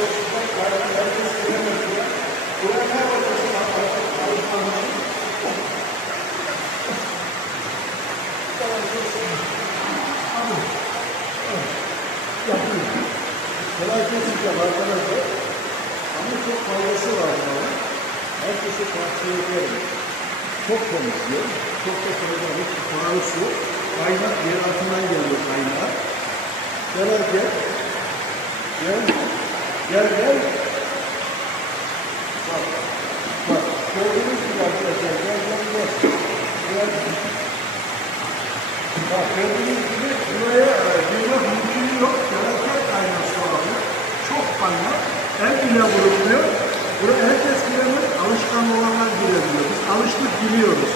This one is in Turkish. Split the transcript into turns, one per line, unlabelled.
gerçekten gayet herkes gelemez diye. Buna ne yapacağız? Yapıyor. Kolay kesinlikle arkadaşlar. Ama çok faydası var bana. Herkese tavsiye ederim. Çok konuşuyor. Çok da faydalı. Hiç faydası yok. Kaynak yer altından geliyor kaynağı. Dolayısıyla yani Gel. Gel. Bak. Bak. Gördüğünüz gibi arkadaşlar. Gel gel gel. Gel. Bak gördüğünüz gibi buraya girme mümkün yok. Felaket kaynak su alıyor. Çok kaynak. El bile vuruluyor. Buraya herkes giremez. Alışkan olanlar girebiliyor. Biz alıştık biliyoruz.